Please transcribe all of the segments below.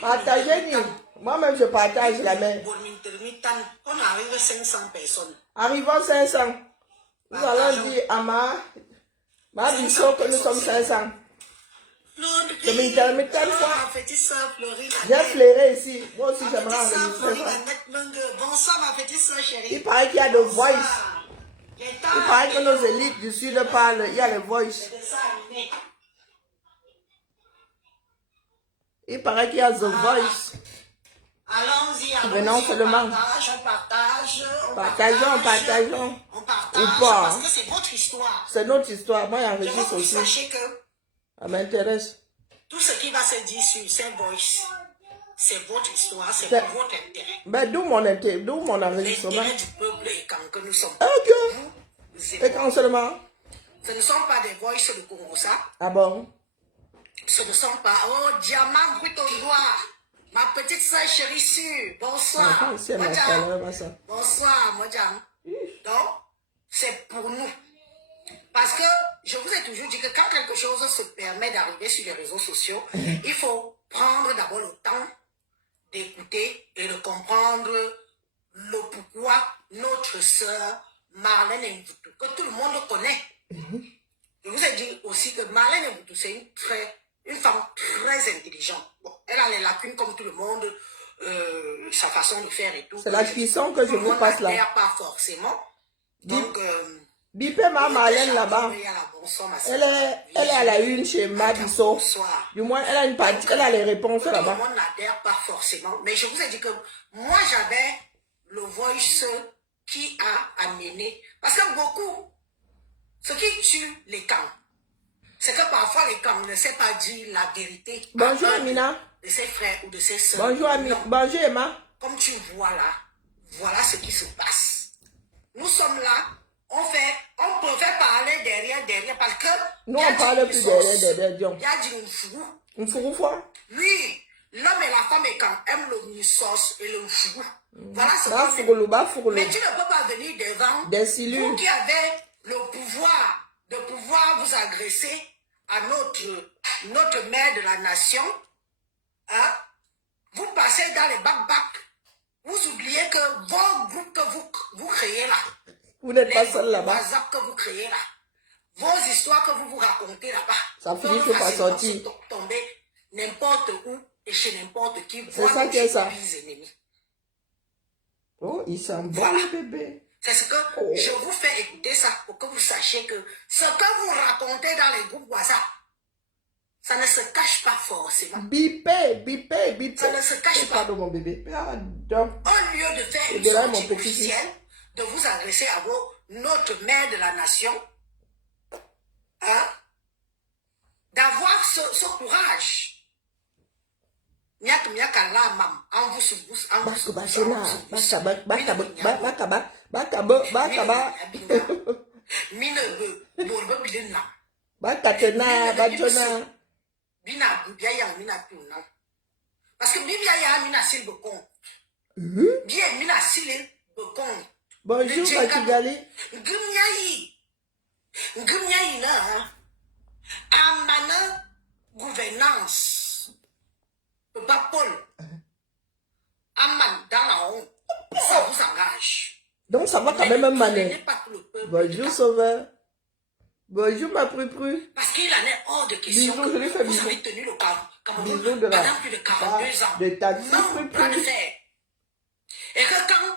Partagez. Moi-même, je partage la main. On arrive à 500 personnes. Arrivons 500. Nous allons dire à ma biseau que nous sommes 500. Je m'intermets telle fois. J'ai flairé ici. Moi aussi, j'aimerais enregistrer ça. Bonsoir, ma petite soeur chérie. Il paraît qu'il y a de voice. Il paraît que nos élites du Sud parlent. Il y a les voice. Il paraît qu'il y a The Voice. Allons-y, Venons seulement. Partageons. On partage Ou pas. parce que c'est votre histoire. C'est notre histoire. Moi, Je j'enregistre veux que vous aussi. sachiez que Ça m'intéresse. tout ce qui va se dire sur ces voice, c'est votre histoire, c'est C'est- pour votre intérêt. Ben, d'où mon enregistrement. L'intérêt du peuple est quand que nous sommes. Ok. Vous, Et quand seulement? ce ne sont pas des voices de Congo, ça. Ah bon? Ce ne sont pas. Oh, diamant brut au noir. Ma petite soeur chérie sûre. Bonsoir. C'est ma Madame. femme, ma soeur. Bonsoir, madame. Donc, c'est pour nous. Parce que je vous ai toujours dit que quand quelque chose se permet d'arriver sur les réseaux sociaux, il faut prendre d'abord le temps d'écouter et de comprendre le pourquoi notre sœur Marlène Mvutu, que tout le monde connaît. Je vous ai dit aussi que Marlène Mvutu, c'est une femme très intelligente. Bon, elle a les lacunes comme tout le monde, sa façon de faire et tout. C'est la cuisson que je vous passe là. Pas forcément. Donc, Bipé ma Marlène là-bas. Elle est à la une chez Mabiso. Du moins, elle a une partie, elle a les réponses là-bas. Tout le monde n'adhère pas forcément. Mais je vous ai dit que moi, j'avais le voice qui a amené. Parce que beaucoup, ce qui tue les camps, c'est que parfois les camps ne savent pas dire la vérité. Bonjour Amina. De ses frères ou de ses soeurs. Bonjour Amina. Bonjour Emma. Comme tu vois là, voilà ce qui se passe. Nous sommes là, on préfère parler derrière, parce que... Nous, on parle plus derrière, Dion. Il y a du fourou. Un fourou quoi? Oui, l'homme et la femme aiment le missos et le fourou. Voilà ce qu'on fait. Mais tu ne peux pas venir devant vous qui avez le pouvoir de pouvoir vous agresser à notre mère de la nation. Hein? Vous passez dans les bacs. Vous oubliez que vos groupes que vous créez là, vous n'êtes pas seul là-bas. Les WhatsApp que vous créez là, vos histoires que vous racontez là-bas, ça finit sur pas sortir. Tomber n'importe où et chez n'importe qui. C'est ça qui est ça. Ennemis. Oh, ils sont bons, voilà. Les bébés. C'est ce que je vous fais écouter ça pour que vous sachiez que ce que vous racontez dans les groupes WhatsApp, ça ne se cache pas forcément. Bipé. Ça ne se cache pas. Pardon, mon bébé. Au lieu de faire une sortie officielle, de vous agresser à notre mère de la nation, hein, d'avoir ce courage. Parce que Bibia mina sil bekon. Bien mina sil bekon. Bonjour Batigali. Ngumyayi na amana gouvernance. Papa Paul. Aman dans la honte. Ça vous engage. Donc ça va quand même maner. Bonjour Sauveur. Bonjour ma prupru. Parce qu'il en est hors de question que vous avez tenu le Cameroun pendant plus de 42 ans. De taxi non, pas de faire. Et que quand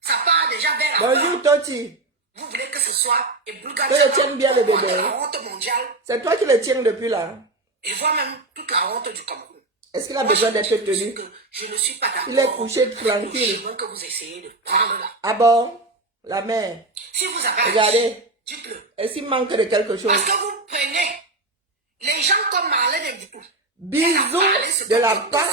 ça part déjà vers la bonjour Toti. Vous voulez que ce soit et Bulgarie. Que je tienne bien le bébé. La honte mondiale. C'est toi qui le tiens depuis là. Et vois même toute la honte du Cameroun. Est-ce qu'il a besoin d'être tenu? Je ne suis pas d'accord. Il est couché tranquille. Que vous essayez de prendre là. Ah bon? La mère. Si vous avez. Regardez. Dites-le. Est-ce qu'il manque de quelque chose? Parce que vous prenez les gens comme Marlène Mvutu. Bisous de la part.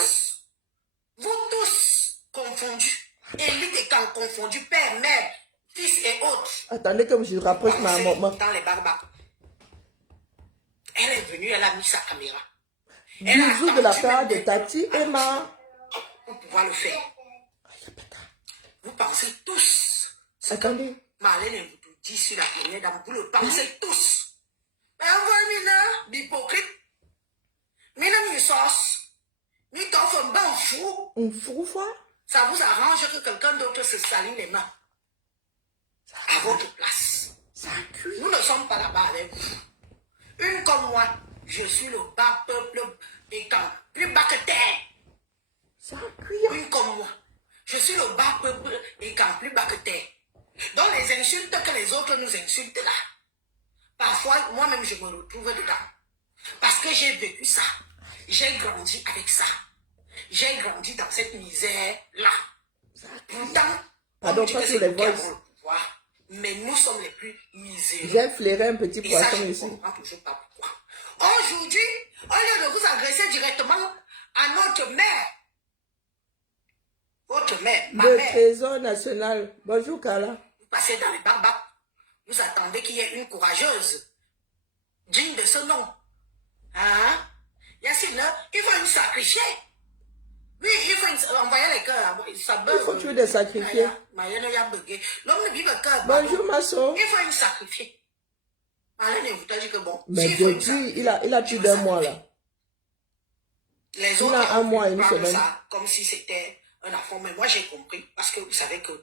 Vous tous confondus. Élite étant confondus, père, mère, fils et autres. Attendez que je rapproche ma maman. Dans les barbares. Elle est venue, elle a mis sa caméra. Bisous de la part de Tati Emma. Pour pouvoir le faire. Vous pensez tous. Attendez. Marlène Mvutu dit sur la première dame, vous le pensez tous. Mais on voit Mina, l'hypocrite. Mina Missos. Ni t'en fais un bain fou. Un fou fois. Ça vous arrange que quelqu'un d'autre se saline les mains à votre place. Ça cuit. Nous ne sommes pas là-bas avec vous. Une comme moi, je suis le bas peuple pétant, plus bas que terre. Ça cuit. Une comme moi, je suis le bas peuple pétant, plus bas que terre. Donc les insultes que les autres nous insultent là, parfois moi-même je me retrouve dedans. Parce que j'ai vécu ça. J'ai grandi avec ça. J'ai grandi dans cette misère-là. Pourtant, Pardon, on dit pas que sur c'est les nous qui avons voices. le pouvoir, mais nous sommes les plus miséreux. J'ai flairé un petit Et ça, poisson je ne ici. comprends toujours pas pourquoi. Aujourd'hui, au lieu de vous agresser directement à notre mère, votre mère, ma Le mère, Trésor national. Bonjour, Carla. vous passez dans les barbacs, vous attendez qu'il y ait une courageuse, digne de ce nom. Hein? Yacine, il faut une sacrifier. Oui, il faut envoyer les cœurs. Il faut tuer des sacrifiés. L'homme ne vit le cœur. Bonjour, Masso. Il faut une sacrifier. Alain vous t'a dit que bon. Mais depuis, il a plus d'un mois là. Les Il autres a un mois et une parlent semaine. ça comme si c'était un enfant. Mais moi, j'ai compris. Parce que vous savez que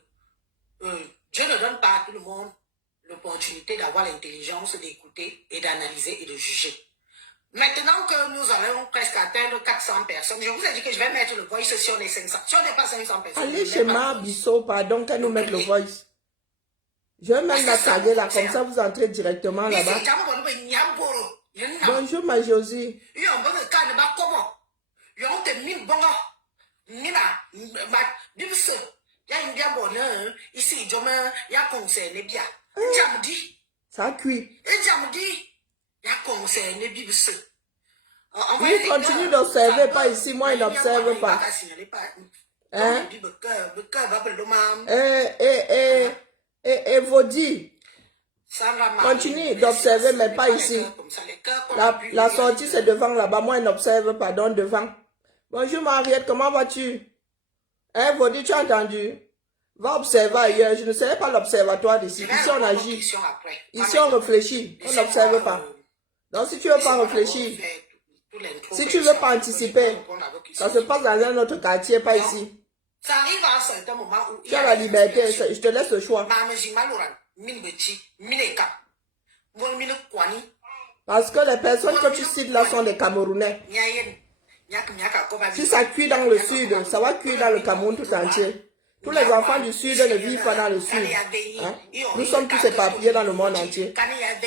Dieu ne donne pas à tout le monde l'opportunité d'avoir l'intelligence d'écouter et d'analyser et de juger. Maintenant que nous allons presque atteindre 400 personnes, je vous ai dit que je vais mettre le voice sur les 500. Si on n'est pas 500 personnes, Allez chez Bissot, pardon, qu'elle nous mette le voice. Je vais même la taguer là, comme ça vous entrez directement là-bas. Bonjour ma Josie. Ça cuit. Il continue d'observer, pas ici, moi il n'observe pas. Hein? Et Vodi, continue d'observer, mais pas ici. La sortie c'est devant là-bas, moi il n'observe pas, donc devant. Bonjour Mariette, comment vas-tu? Hein, Vodi, tu as entendu? Va observer ailleurs, je ne serai pas l'observatoire d'ici. Ici on agit. Ici on réfléchit, on n'observe pas. Donc si tu veux pas réfléchir, si tu veux pas anticiper, ça se passe dans un autre quartier, pas ici. Ça arrive à un certain moment où tu as la liberté, je te laisse le choix. Parce que les personnes que tu cites là sont des Camerounais. Si ça cuit dans le sud, ça va cuire dans le Cameroun tout entier. Tous les enfants du sud ne vivent pas dans le sud. Hein? Nous sommes tous éparpillés dans le monde entier.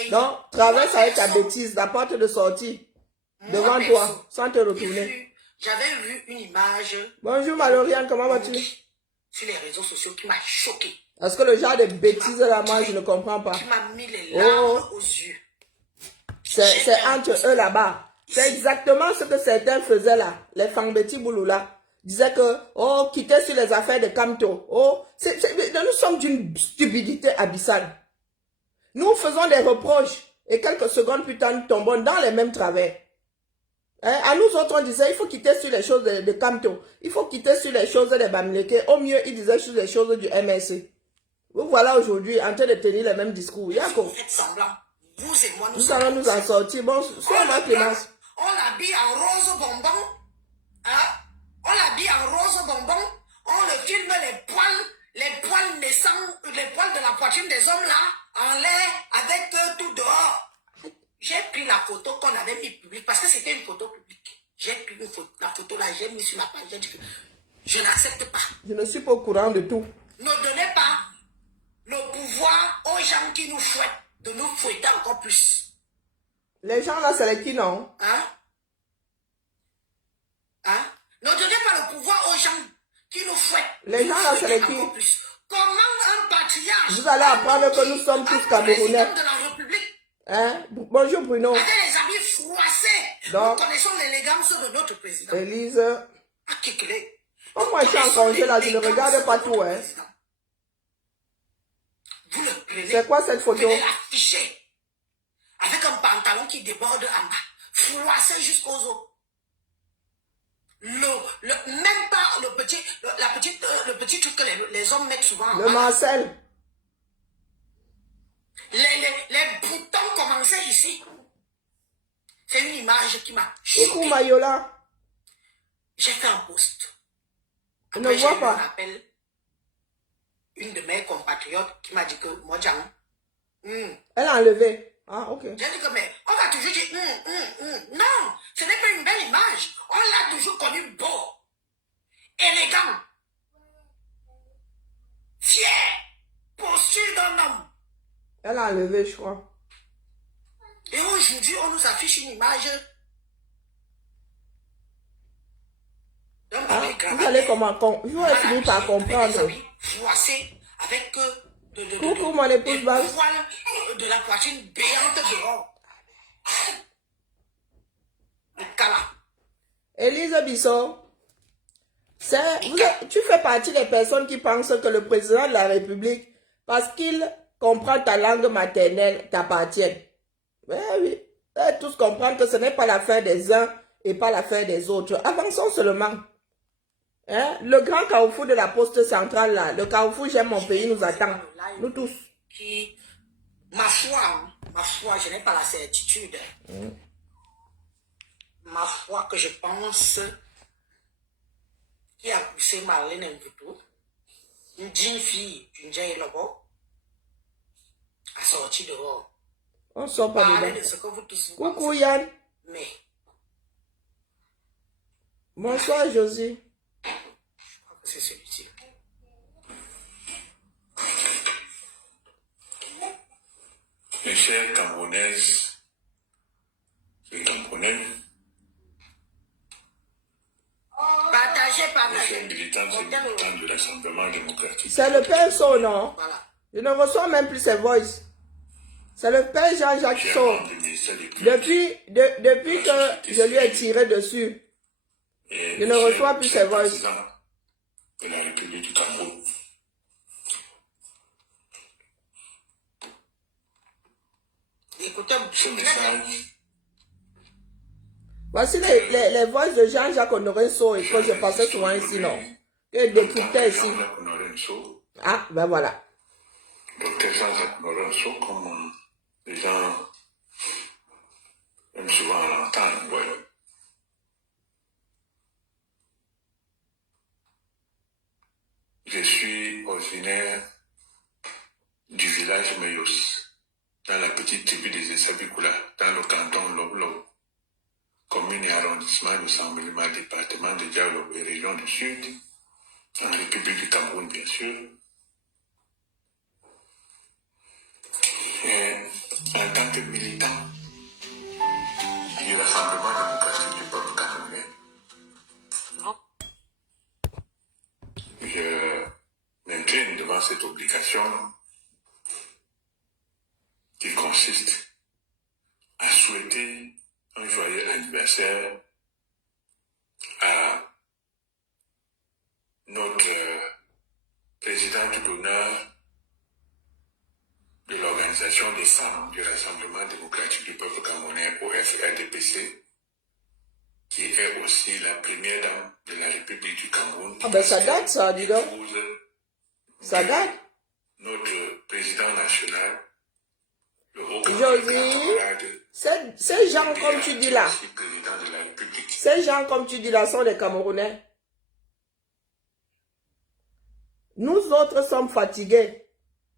Donc, traverse avec ta bêtise, la porte de sortie devant toi, sans te retourner. J'avais vu une image. Bonjour Maloriane, comment vas-tu? Sur les réseaux sociaux qui m'a choqué. Parce que le genre de bêtises là, moi je ne comprends pas. Qui m'a mis les larmes aux yeux. C'est entre eux là-bas. C'est exactement ce que certains faisaient là. Les Fangbeti Bouloula disaient que, oh, quittez sur les affaires de Kamto. Oh, nous sommes d'une stupidité abyssale. Nous faisons des reproches et quelques secondes plus tard nous tombons dans les mêmes travers. Hein? À nous autres, on disait, il faut quitter sur les choses de Kamto. Il faut quitter sur les choses des Bamileke. Au mieux, ils disaient sur les choses du MSC. Vous voilà aujourd'hui en train de tenir les mêmes discours. Yako. Vous et moi, nous allons nous en sortir. Bon, sois ma Clémence. On l'habille en rose bonbon. Hein? On l'habille en rose bonbon. On le filme les poils naissants, les poils de la poitrine des hommes là, en l'air, avec tout dehors. J'ai pris la photo qu'on avait mis publique, parce que c'était une photo publique. J'ai pris la photo là, j'ai mis sur la page, j'ai dit que je n'accepte pas. Je ne suis pas au courant de tout. Ne donnez pas le pouvoir aux gens qui nous fouettent, de nous fouetter encore plus. Les gens là, c'est les qui non? Hein? Hein? Ne donnez pas le pouvoir aux gens qui nous fouettent. Les gens là, c'est les qui? Comment un patriarche... Vous allez apprendre que nous sommes tous Camerounais. de la République. Hein? Bonjour Bruno. Avec les habits froissés. Donc, nous connaissons l'élégance de notre président. Élise. Oh, moi, je suis en congé là, je ne regarde pas tout. Hein. C'est quoi cette photo? Vous venez l'afficher. Avec un pantalon qui déborde en bas. Froissé jusqu'aux os. Même pas le petit truc que les hommes mettent souvent en bas. Le Marcel. Les boutons commençaient ici. C'est une image qui m'a choqué. Coucou Mayola. J'ai fait un post. Je ne Après, j'ai vois eu pas. un appel. Une de mes compatriotes qui m'a dit que moi, Elle a enlevé. Ah, ok. j'ai dit que, mais on va toujours dire, non, ce n'est pas une belle image. On l'a toujours connu beau, élégant, fier, posture d'un homme. Elle a enlevé, je crois. Et aujourd'hui, on nous affiche une image d'un Ah, mari vous allez gravaté, comment? Vous allez finir par avec des comprendre. habits froissés, avec Coucou, mon épouse des Babs. poils de la poitrine béante dehors. Le cala. Élise Bissot, tu fais partie des personnes qui pensent que le président de la République, parce qu'il comprend ta langue maternelle, t'appartient. Oui, oui. Tous comprendre que ce n'est pas l'affaire des uns et pas l'affaire des autres. Avançons seulement. Hein? Le grand carrefour de la poste centrale, là, le carrefour J'aime mon pays nous attend. Nous tous. Ma foi, je n'ai pas la certitude. Ma foi que je pense qui a poussé Marlène Mvuto, une jeune fille d'une jeune lobo, à sortir dehors. On sort pas Parler dedans. de ce que vous tous vous Coucou pensez. Yann. Mais, Bonsoir Josie. je crois que c'est celui-ci. Mes chers Camerounaises et Camerounais, mes chers militants et militants de l'Assemblement démocratique. C'est le père So, non? Voilà. Je ne reçois même plus ses voices. C'est le père Jean-Jacques Chers So. membres du ministère des Cultes, Depuis que je lui ai tiré dessus, et je ne reçois plus ses voices. président de la République du Cameroun. Écoutez, Ce message Voici les voix de Jean-Jacques Honoré So et que je passais souvent ici, non? Que décryptais ici. Jean-Jacques Honoré So, Ah, ben voilà. docteur Jean-Jacques Honoré So, comme les gens aiment souvent l'entendre. Ouais. Je suis originaire du village Meyos, dans la petite tribu des Essabikula, dans le canton Loblo, commune et arrondissement de Sambilima, département de Dialogue et région du Sud, en République du Cameroun, bien sûr. Et en tant que militant du Rassemblement démocratique du peuple camerounais, je m'incline devant cette obligation qui consiste à souhaiter un joyeux anniversaire à notre présidente d'honneur de l'Organisation des femmes du Rassemblement démocratique du peuple camerounais, OFRDPC, qui est aussi la première dame de la République du Cameroun. Ah ben ça date ça, dis donc. Ça date. Notre président national, le haut Josie, ces gens comme tu dis là, président de la République. ces gens comme tu dis là sont des Camerounais. Nous autres sommes fatigués,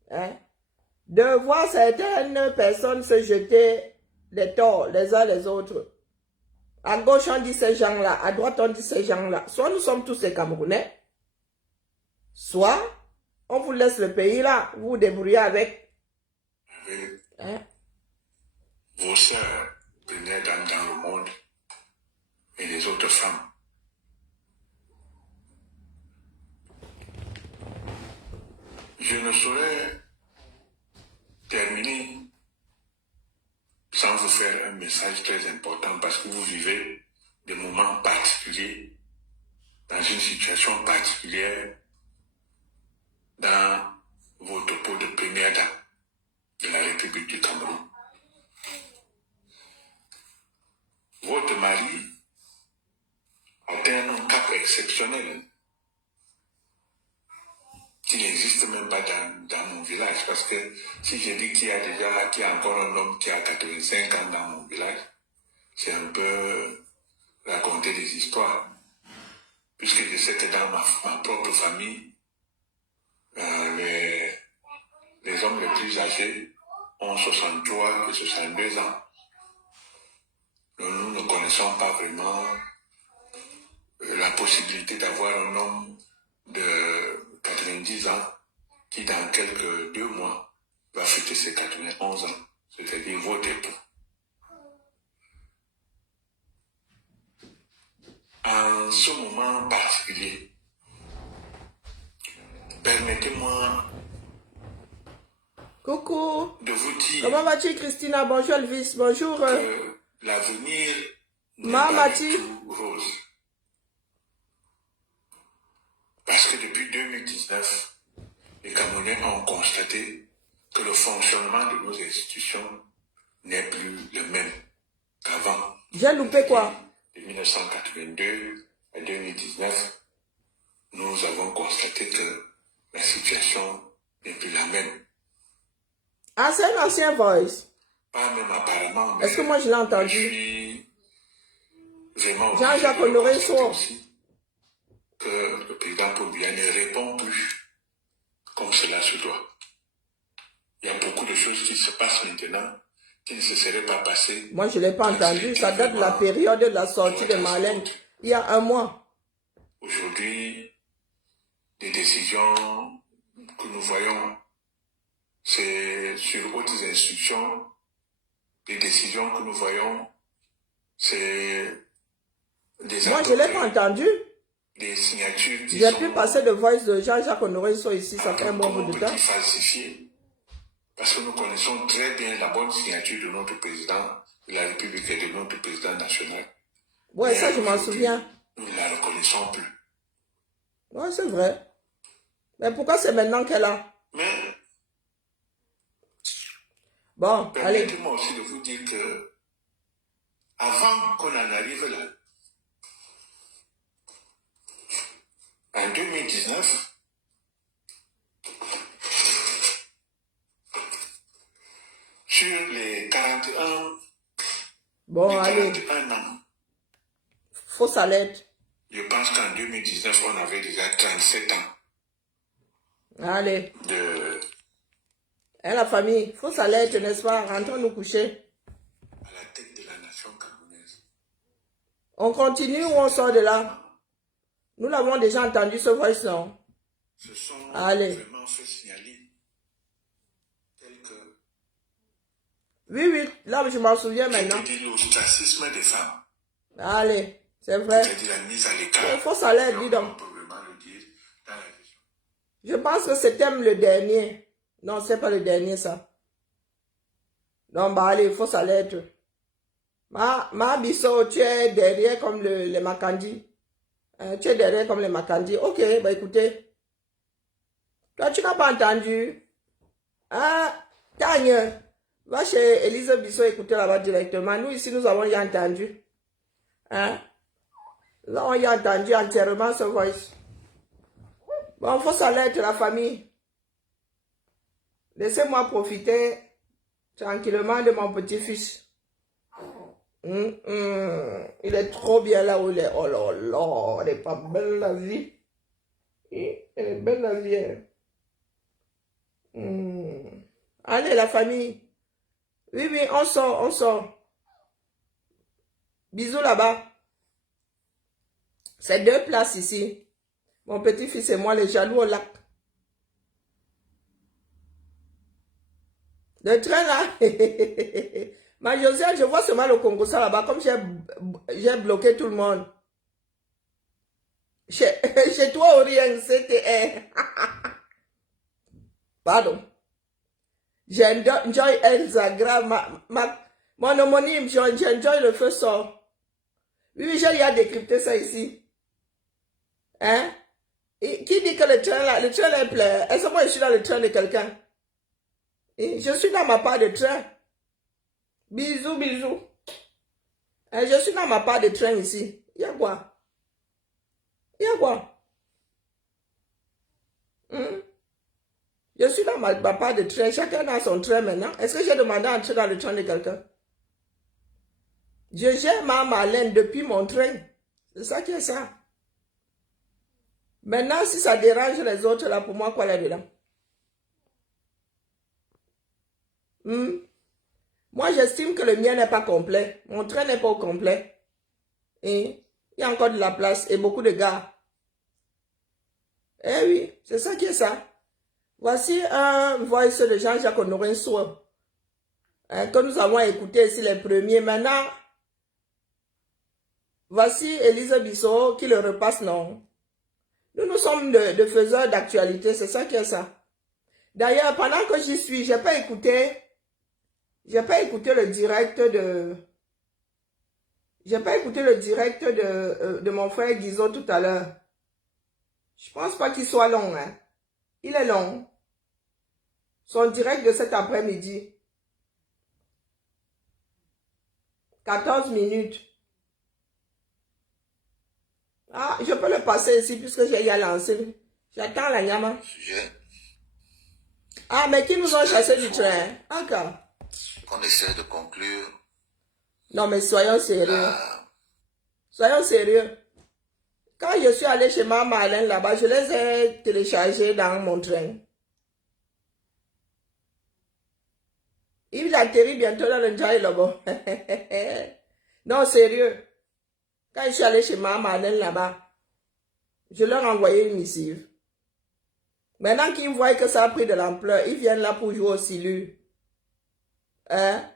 hein, de voir certaines personnes se jeter les torts les uns les autres. À gauche on dit ces gens-là, à droite on dit ces gens-là. Soit nous sommes tous des Camerounais, soit on vous laisse le pays là, vous vous débrouillez avec. Hein? Vos sœurs, premières dames dans le monde, et les autres femmes. Je ne saurais terminer sans vous faire un message très important parce que vous vivez des moments particuliers, dans une situation particulière, dans votre peau de première dame de la République du Cameroun. Votre mari atteint un cap exceptionnel qui n'existe même pas dans mon village. Parce que si je dis qu'il y a encore un homme qui a 85 ans dans mon village, c'est un peu raconter des histoires. puisque je sais que dans ma propre famille, les hommes les plus âgés ont 63 et 62 ans. Donc, nous ne connaissons pas vraiment la possibilité d'avoir un homme de 90 ans qui, dans quelques 2 mois, va fêter ses 91 ans, c'est-à-dire votre époux. En ce moment particulier, permettez-moi Coucou. de vous dire Comment vas-tu, Christina? Bonjour, Elvis. Bonjour. que l'avenir n'est Ma pas Mati. du tout rose. Parce que depuis 2019, les Camerounais ont constaté que le fonctionnement de nos institutions n'est plus le même qu'avant. J'ai loupé quoi? De 1982 à 2019, nous avons constaté que la situation n'est plus la même. Ah, c'est un ancien voice. Pas même apparemment, mais Est-ce que moi je l'ai je entendu? suis vraiment Jean-Jacques obligé de Honoré constater Soir. aussi que le président Paul Biya ne répond plus comme cela se doit. Il y a beaucoup de choses qui se passent maintenant qui ne se seraient pas passées. Moi je ne l'ai pas entendu. Ça date de la période de la sortie de Marlène. Il y a 1 mois. Aujourd'hui, les décisions que nous voyons, c'est sur hautes instructions. Les décisions que nous voyons, c'est des Moi je ne l'ai pas entendu. des signatures qui J'ai sont pu passer le voice de Jean-Jacques Honoré Soir ici. Ça fait un bon bout de temps. falsifiées. Parce que nous connaissons très bien la bonne signature de notre président de la République et de notre président national. Ouais, ça je m'en aujourd'hui, souviens. Nous ne la reconnaissons plus. Ouais, c'est vrai. Mais pourquoi c'est maintenant qu'elle a? Mais Bon, allez. permettez-moi aussi de vous dire que avant qu'on en arrive là, en 2019, sur les 41, Bon, les allez. 41 ans, Fausse alerte. je pense qu'en 2019, on avait déjà 37 ans Allez. de, Hein, la famille. Fausse alerte, n'est-ce pas? Rentrons nous coucher. à la tête de la nation camerounaise. On continue ou on sort de là? Nous l'avons déjà entendu ce voice, non? Se sont Allez. vraiment fait signaler tel que Oui, oui. Là, je m'en souviens maintenant. c'est-à-dire l'ostracisme des femmes, Allez. C'est vrai. c'est-à-dire la mise à Il l'écart. faut alerte, dis donc. On peut vraiment le dire dans la région. Je pense que c'était le dernier. Non, c'est pas le dernier, ça. Non, bah allez, fausse alerte. Ma bisso, tu es derrière comme les Makandi. Tu es derrière comme les Makandi. Ok, bah écoutez. Toi, tu n'as pas entendu. Ah, Tagne. Va chez Elise Bisso écouter là-bas directement. Nous, ici, nous avons y entendu. Hein? Là, on y a entendu entièrement ce voice. Bon, fausse alerte, la famille. Laissez-moi profiter tranquillement de mon petit-fils. Il est trop bien là où il est. Oh là là, elle n'est pas belle la vie. Elle est belle la vie. Allez, la famille. Oui, oui, on sort, on sort. Bisous là-bas. C'est 2 places ici. Mon petit-fils et moi, les jaloux au lac. Le train là. Ma Josiane, je vois seulement le Congo ça là-bas, comme j'ai bloqué tout le monde. Chez toi, Orient, c'était... Pardon. J'enjoy Elzagra, mon homonyme, j'enjoy le feu sort. Oui, j'ai déjà décrypté ça ici. Hein? Et qui dit que le train là est plein? Est-ce que moi je suis dans le train de quelqu'un? Je suis dans ma part de train. Bisous, bisous. Je suis dans ma part de train ici. Il y a quoi? Il y a quoi? Je suis dans ma part de train. Chacun a son train maintenant. Est-ce que j'ai demandé à entrer dans le train de quelqu'un? Je gère ma Marlène depuis mon train. C'est ça qui est ça. Maintenant, si ça dérange les autres, là, pour moi, quoi là-dedans? Moi, j'estime que le mien n'est pas complet. Mon train n'est pas au complet. Et il y a encore de la place et beaucoup de gars. Eh oui, c'est ça qui est ça. Voici un voice de Jean-Jacques Honoré Sour, que nous avons écouté ici les premiers. Maintenant, voici Élise Bissot qui le repasse, non. Nous sommes de faiseurs d'actualité, c'est ça qui est ça. D'ailleurs, pendant que j'y suis, j'ai pas écouté le direct de... J'ai pas écouté le direct de mon frère Guizot tout à l'heure. Je pense pas qu'il soit long, hein. Il est long. Son direct de cet après-midi. 14 minutes. Ah, je peux le passer ici puisque j'ai y à lancer. J'attends la nyama. Ah, mais qui nous ont chassé du train? Encore. On essaie de conclure. Non, mais soyons sérieux. Soyons sérieux. Quand je suis allé chez ma Marlène là-bas, je les ai téléchargés dans mon train. Il atterrit bientôt dans le Ndjaï là-bas. Non, sérieux. Quand je suis allé chez ma Marlène là-bas, je leur ai envoyé une missive. Maintenant qu'ils voient que ça a pris de l'ampleur, ils viennent là pour jouer au silu. Hein?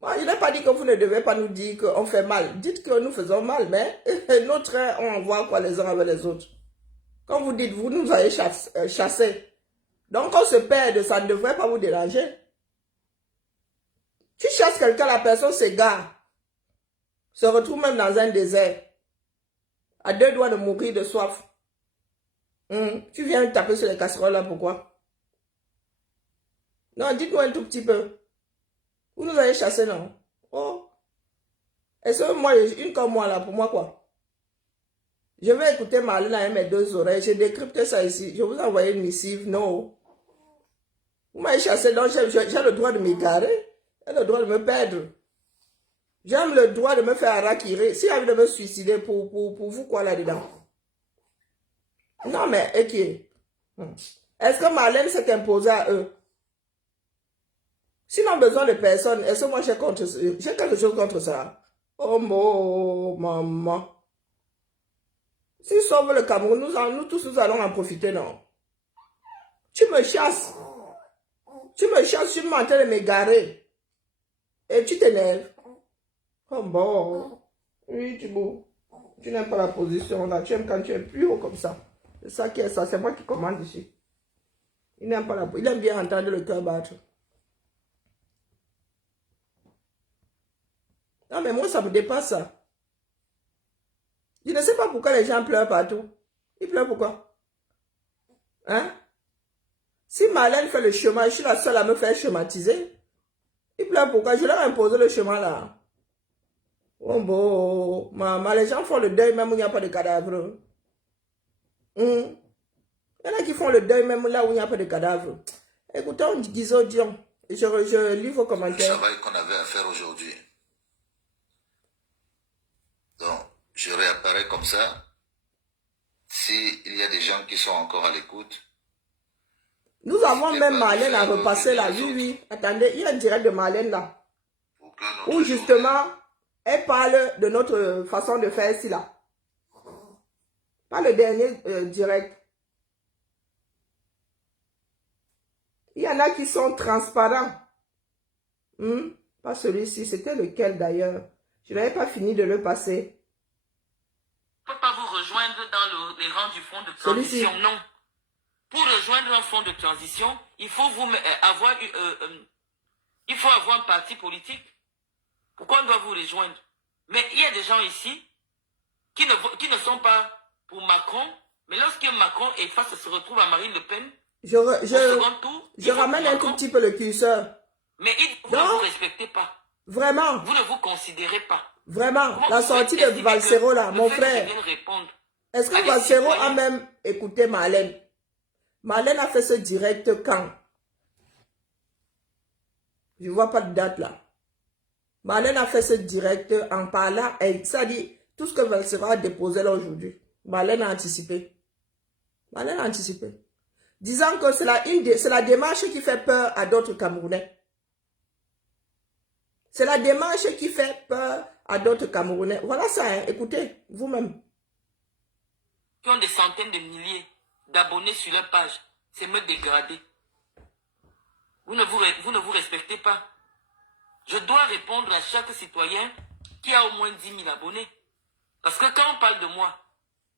Moi, je n'ai pas dit que vous ne devez pas nous dire qu'on fait mal. Dites que nous faisons mal, mais notre train, on envoie quoi les uns avec les autres. Quand vous dites, vous nous avez chassés. Donc, on se perd, ça ne devrait pas vous déranger. Tu chasses quelqu'un, la personne s'égare. Se retrouve même dans un désert. À 2 doigts de mourir de soif. Tu viens taper sur les casseroles là, pourquoi? Non, dites-nous un tout petit peu. Vous nous avez chassés, non? Oh. Est-ce que moi, une comme moi là, pour moi quoi? Je vais écouter Marlène avec mes 2 oreilles. J'ai décrypté ça ici. Je vous ai envoyé une missive. Non. Vous m'avez chassé, donc j'ai le droit de m'égarer. J'ai le droit de me perdre. J'ai le droit de me faire harakiri. Si j'ai envie de me suicider, pour vous quoi là-dedans? Non, mais, ok. Est-ce que Marlène s'est imposée à eux? S'ils n'ont besoin de personne, est-ce que moi j'ai quelque chose contre ça? Oh, maman. S'ils sauvent le Cameroun, nous tous, nous allons en profiter, non? Tu me chasses. Tu me chasses, tu m'entends de m'égarer. Et tu t'énerves. Oh bon. Oui, tu n'aimes pas la position là. Tu aimes quand tu es plus haut comme ça. C'est ça qui est ça. C'est moi qui commande ici. Il n'aime pas il aime bien entendre le cœur battre. Non, mais moi, ça me dépasse ça. Je ne sais pas pourquoi les gens pleurent partout. Ils pleurent pourquoi? Hein? Si Marlène fait le chemin, je suis la seule à me faire schématiser. Ils pleurent pourquoi? Je leur ai imposé le chemin là. Oh bon, maman, les gens font le deuil même où il n'y a pas de cadavre. Il y en a qui font le deuil même là où il n'y a pas de cadavre. Écoutons Guizot Dion. Je lis vos commentaires. Le travail qu'on avait à faire aujourd'hui. Donc, je réapparais comme ça. S'il y a des gens qui sont encore à l'écoute. Nous avons même Marlène à repasser là. Oui. Attendez, il y a un direct de Marlène là. Où justement, elle parle de notre façon de faire ici là. Pas le dernier direct. Il y en a qui sont transparents. Pas celui-ci, c'était lequel d'ailleurs? Je n'avais pas fini de le passer. Je ne peux pas vous rejoindre dans les rangs du fonds de transition, non. Pour rejoindre un fonds de transition, il faut avoir un parti politique. Pourquoi on doit vous rejoindre? Mais il y a des gens ici qui ne sont pas pour Macron, mais lorsque Macron est face, se retrouve à Marine Le Pen, je ramène un tout petit peu le curseur. Mais vous ne vous respectez pas. Vraiment. Vous ne vous considérez pas. Vraiment. La sortie de Valsero là, mon frère. Est-ce que Valsero a même écouté Marlène? Marlène a fait ce direct quand? Je ne vois pas de date là. Marlène a fait ce direct en parlant. Ça dit tout ce que Valsero a déposé là aujourd'hui. Marlène a anticipé. Marlène a anticipé. Disant que c'est la démarche qui fait peur à d'autres Camerounais. C'est la démarche qui fait peur à d'autres Camerounais. Voilà ça, hein. Écoutez, vous-même. Qui ont des centaines de milliers d'abonnés sur leur page. C'est me dégrader. Vous ne vous respectez pas. Je dois répondre à chaque citoyen qui a au moins 10 000 abonnés. Parce que quand on parle de moi,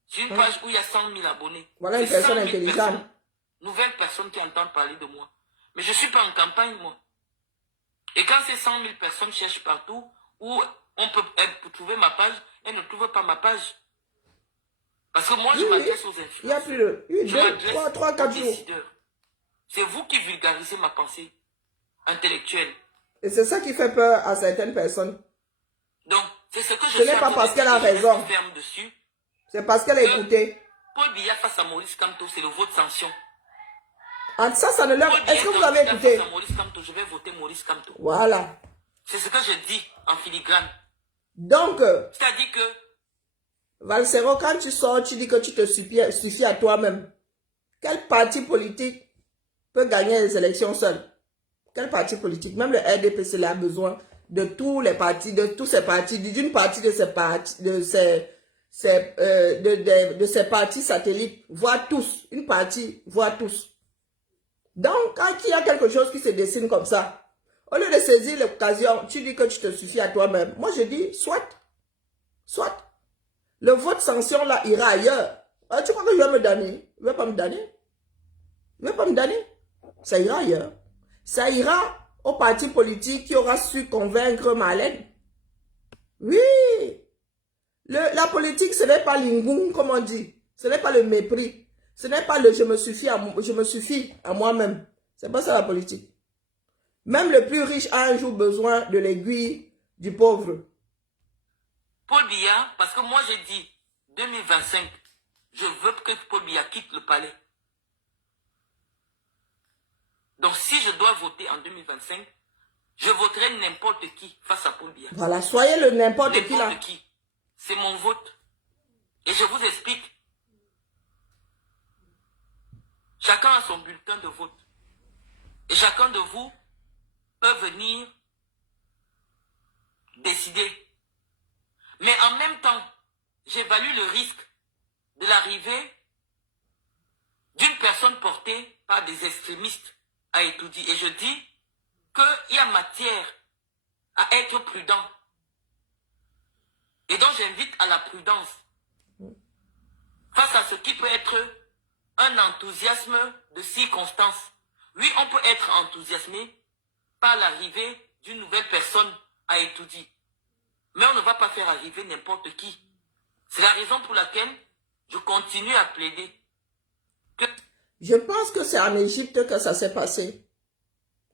sur une page où il y a 100 000 abonnés, voilà une personne intelligente. Nouvelles personnes qui entendent parler de moi. Mais je ne suis pas en campagne, moi. Et quand ces 100 000 personnes cherchent partout, où on peut trouver ma page, elles ne trouvent pas ma page. Parce que moi, je m'adresse aux influenceurs. Il y a plus de 3, 4 jours. Décideurs. C'est vous qui vulgarisez ma pensée intellectuelle. Et c'est ça qui fait peur à certaines personnes. Donc, c'est ce que je Ce n'est pas parce qu'elle a raison. C'est parce qu'elle a écouté. Paul Biya face à Maurice Kamto, c'est le vote sanction. Ça ne leur... Est-ce que vous avez écouté? Face à Maurice Kamto, je vais voter Maurice Kamto. Voilà. C'est ce que je dis en filigrane. Donc, c'est-à-dire que Valsero, quand tu sors, tu dis que tu te suffis à toi-même. Quel parti politique peut gagner les élections seul? Quel parti politique? Même le RDPC a besoin de tous les partis, de tous ces partis, d'une partie de ces partis, de ces partis satellites, voire tous. Une partie, voire tous. Donc, quand il y a quelque chose qui se dessine comme ça, au lieu de saisir l'occasion, tu dis que tu te suffis à toi-même. Moi, je dis, soit. Le vote sanction, là, ira ailleurs. Tu crois que je vais me damner? Je ne vais pas me damner. Ça ira ailleurs. Ça ira au parti politique qui aura su convaincre Marlène. Oui. La politique, ce n'est pas l'ingou, comme on dit. Ce n'est pas le mépris. Ce n'est pas le je me suffis à moi-même. C'est pas ça la politique. Même le plus riche a un jour besoin de l'aiguille du pauvre. Paul Biya, parce que moi j'ai dit 2025, je veux que Paul Biya quitte le palais. Donc si je dois voter en 2025, je voterai n'importe qui face à Paul Biya. Voilà, soyez le n'importe qui là. N'importe qui. C'est mon vote. Et je vous explique. Chacun a son bulletin de vote. Et chacun de vous peut venir décider. Mais en même temps, j'évalue le risque de l'arrivée d'une personne portée par des extrémistes à Etoudi. Et je dis qu'il y a matière à être prudent. Et donc j'invite à la prudence face à ce qui peut être un enthousiasme de circonstance. Oui, on peut être enthousiasmé par l'arrivée d'une nouvelle personne à Etoudi. Mais on ne va pas faire arriver n'importe qui. C'est la raison pour laquelle je continue à plaider. Je pense que c'est en Égypte que ça s'est passé.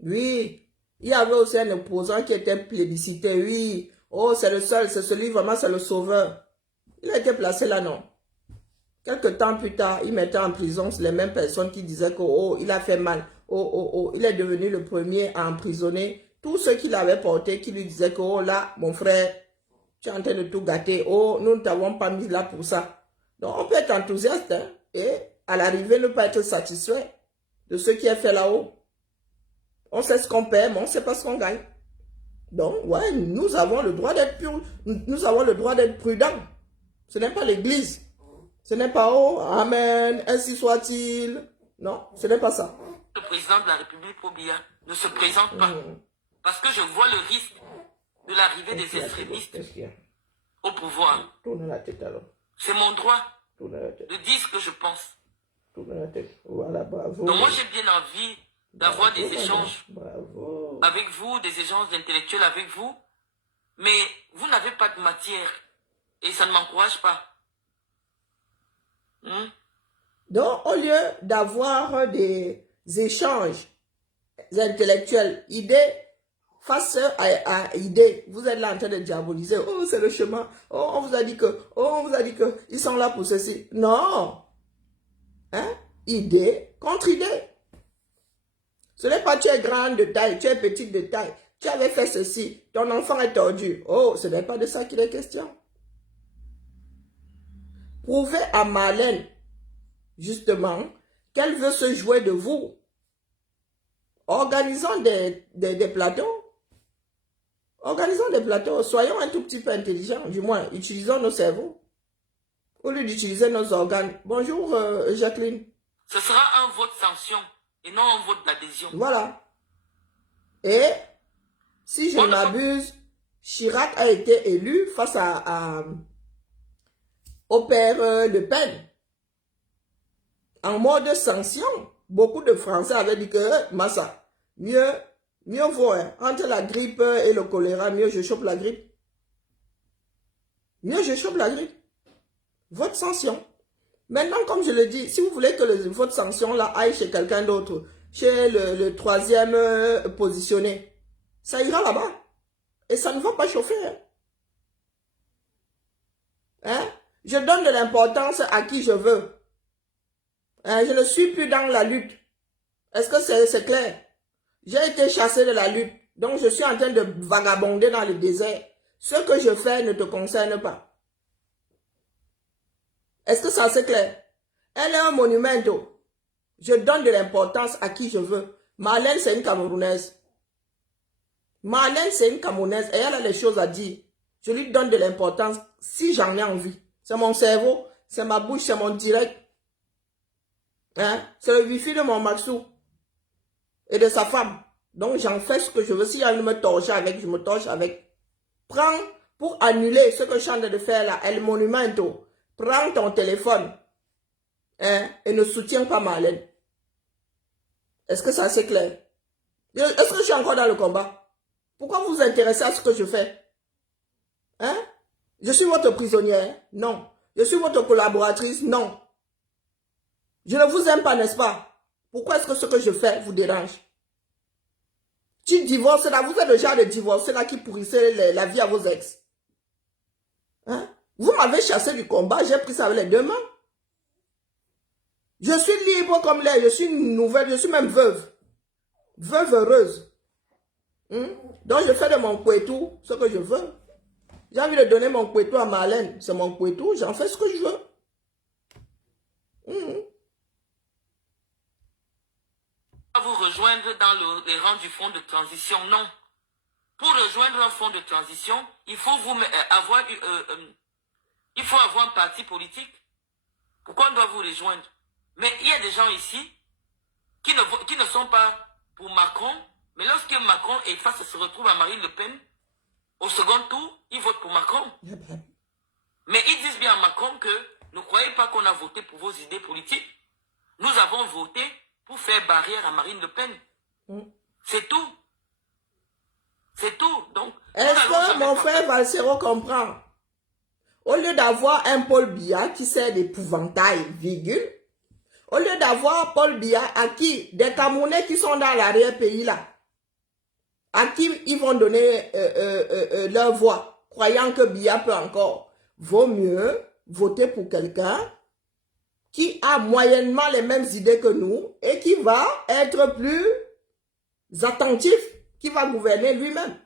Oui. Il y avait aussi un opposant qui était plébiscité. Oui. Oh, c'est le seul, c'est celui vraiment, c'est le sauveur. Il a été placé là, non. Quelque temps plus tard, il mettait en prison les mêmes personnes qui disaient que, oh, il a fait mal. Oh, il est devenu le premier à emprisonner tous ceux qui l'avaient porté, qui lui disaient que, oh là, mon frère, tu es en train de tout gâter. Oh, nous ne t'avons pas mis là pour ça. Donc, on peut être enthousiaste, hein, et à l'arrivée, ne pas être satisfait de ce qui est fait là-haut. On sait ce qu'on paie, mais on ne sait pas ce qu'on gagne. Donc, ouais, nous avons le droit d'être pur, nous avons le droit d'être prudents. Ce n'est pas l'église. Ce n'est pas, oh, amen, ainsi soit-il. Non, ce n'est pas ça. Le président de la République, Paul Biya, ne se présente pas. Parce que je vois le risque de l'arrivée des extrémistes au pouvoir. Tourne la tête alors. C'est mon droit Tourne la tête. de dire ce que je pense. Tourne la tête. Voilà, bravo. Donc moi, j'ai bien envie d'avoir des échanges Bravo. avec vous, des échanges intellectuels avec vous. Mais vous n'avez pas de matière. Et ça ne m'encourage pas. Donc, au lieu d'avoir des échanges intellectuels, idées face à idées, vous êtes là en train de diaboliser. Oh, c'est le chemin. Oh, on vous a dit que, ils sont là pour ceci. Non. Hein? Idée contre idée. Ce n'est pas tu es grande de taille, tu es petite de taille. Tu avais fait ceci, ton enfant est tordu. Oh, ce n'est pas de ça qu'il est question. Prouvez à Marlène justement, qu'elle veut se jouer de vous. Organisons des plateaux. Organisons des plateaux. Soyons un tout petit peu intelligents. Du moins, utilisons nos cerveaux. Au lieu d'utiliser nos organes. Bonjour, Jacqueline. Ce sera un vote sanction et non un vote d'adhésion. Voilà. Et, si je ne m'abuse, Chirac a été élu face au père Le Pen. En mode sanction. Beaucoup de Français avaient dit que, Massa, mieux vaut, hein, entre la grippe et le choléra, mieux je chope la grippe. Mieux je chope la grippe. Votre sanction. Maintenant, comme je le dis, si vous voulez que votre sanction là aille chez quelqu'un d'autre, chez le troisième positionné, ça ira là-bas. Et ça ne va pas chauffer. Hein? Hein? Je donne de l'importance à qui je veux. Hein? Je ne suis plus dans la lutte. Est-ce que c'est clair? J'ai été chassé de la lutte. Donc, je suis en train de vagabonder dans le désert. Ce que je fais ne te concerne pas. Est-ce que ça c'est clair? Elle est un monumento. Je donne de l'importance à qui je veux. Marlène, c'est une Camerounaise. Marlène, c'est une Camerounaise et elle a des choses à dire. Je lui donne de l'importance si j'en ai envie. C'est mon cerveau, c'est ma bouche, c'est mon direct. Hein? C'est le wifi de mon Maxou et de sa femme. Donc j'en fais ce que je veux. Si elle me torche avec, je me torche avec. Prends pour annuler ce que je suis en train de faire là, El Monumento. Prends ton téléphone, hein, et ne soutiens pas Marlène. Est-ce que ça c'est clair? Est-ce que je suis encore dans le combat? Pourquoi vous vous intéressez à ce que je fais? Hein? Je suis votre prisonnière? Non. Je suis votre collaboratrice? Non. Je ne vous aime pas, n'est-ce pas? Pourquoi est-ce que ce que je fais vous dérange? Tu divorces là, vous êtes le genre de divorcé là qui pourrissait la vie à vos ex. Hein? Vous m'avez chassé du combat, j'ai pris ça avec les deux mains. Je suis libre comme l'air, je suis nouvelle, je suis même veuve. Veuve heureuse. Donc je fais de mon Kouetou ce que je veux. J'ai envie de donner mon Kouetou à Marlène. C'est mon Kouetou, j'en fais ce que je veux. Vous rejoindre dans les rangs du fonds de transition, non. Pour rejoindre un fonds de transition, il faut avoir un parti politique. Pourquoi on doit vous rejoindre? Mais il y a des gens ici qui ne sont pas pour Macron, mais lorsque Macron et face se retrouve à Marine Le Pen, au second tour, ils votent pour Macron. Mais ils disent bien à Macron que ne croyez pas qu'on a voté pour vos idées politiques. Nous avons voté pour faire barrière à Marine Le Pen. C'est tout. C'est tout. Donc, est-ce que mon frère Valsero comprend? Au lieu d'avoir un Paul Biya qui sert d'épouvantail, virgule, au lieu d'avoir Paul Biya à qui des Camerounais qui sont dans l'arrière-pays là, à qui ils vont donner leur voix, croyant que Biya peut encore, vaut mieux voter pour quelqu'un qui a moyennement les mêmes idées que nous et qui va être plus attentif, qui va gouverner lui-même.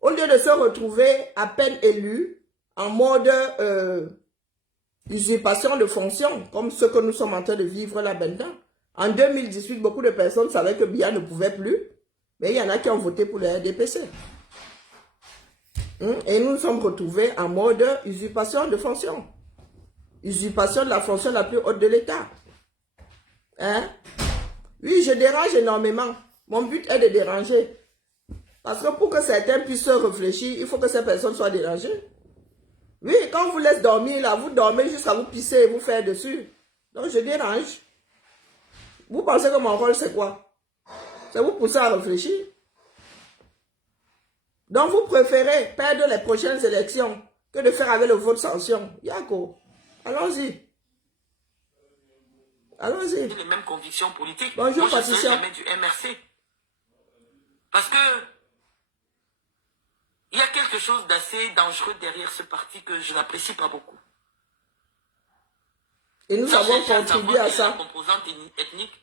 Au lieu de se retrouver à peine élu en mode usurpation de fonction, comme ce que nous sommes en train de vivre là maintenant. En 2018, beaucoup de personnes savaient que Biya ne pouvait plus, mais il y en a qui ont voté pour le RDPC. Et nous nous sommes retrouvés en mode usurpation de fonction. Usurpation de la fonction la plus haute de l'État. Hein? Oui, je dérange énormément. Mon but est de déranger. Parce que pour que certains puissent réfléchir, il faut que ces personnes soient dérangées. Oui, quand on vous laisse dormir, là, vous dormez jusqu'à vous pisser et vous faire dessus. Donc, je dérange. Vous pensez que mon rôle, c'est quoi? C'est vous pousser à réfléchir. Donc, vous préférez perdre les prochaines élections que de faire avec le vote sanction. Yako, allons-y. Allons-y. Les mêmes convictions politiques. Bonjour, moi, je Patricia. serais jamais du MRC. Parce que il y a quelque chose d'assez dangereux derrière ce parti que je n'apprécie pas beaucoup. Et nous avons contribué à ça. La composante ethnique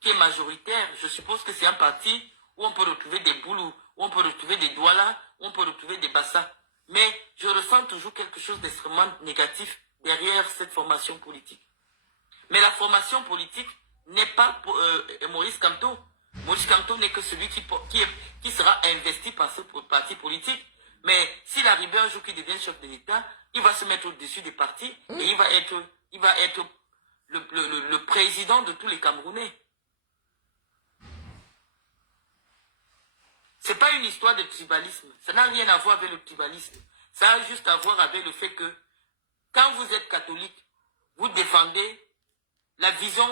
qui est majoritaire, je suppose que c'est un parti où on peut retrouver des Boulous, où on peut retrouver des Douala, où on peut retrouver des Bassa. Mais je ressens toujours quelque chose d'extrêmement négatif derrière cette formation politique. Mais la formation politique n'est pas pour Maurice Kamto. Maurice Kamto n'est que celui qui sera investi par ce parti politique. Mais s'il arrive un jour qu'il devient chef de l'État, il va se mettre au-dessus des partis et il va être le président de tous les Camerounais. C'est pas une histoire de tribalisme. Ça n'a rien à voir avec le tribalisme. Ça a juste à voir avec le fait que quand vous êtes catholique, vous défendez la vision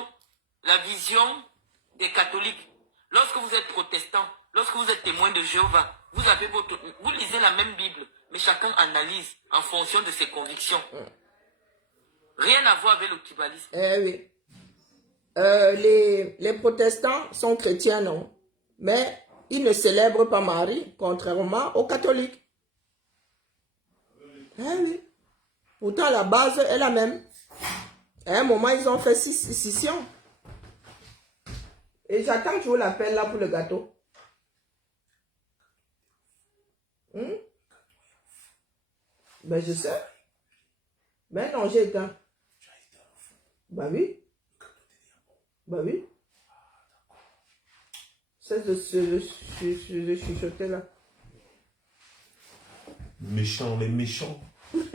des catholiques. Lorsque vous êtes protestant, lorsque vous êtes témoin de Jéhovah, vous lisez la même Bible, mais chacun analyse en fonction de ses convictions. Rien à voir avec le tribalisme. Eh oui. Les protestants sont chrétiens, non? Mais ils ne célèbrent pas Marie, contrairement aux catholiques. Eh oui. Pourtant, la base est la même. À un moment, ils ont fait scission. Et j'attends que je vous l'appelle là pour le gâteau. Ben, je sais. Ben non, j'ai éteint. Bah oui. Bah oui. Cesse de chuchoter là. Méchants, les méchants.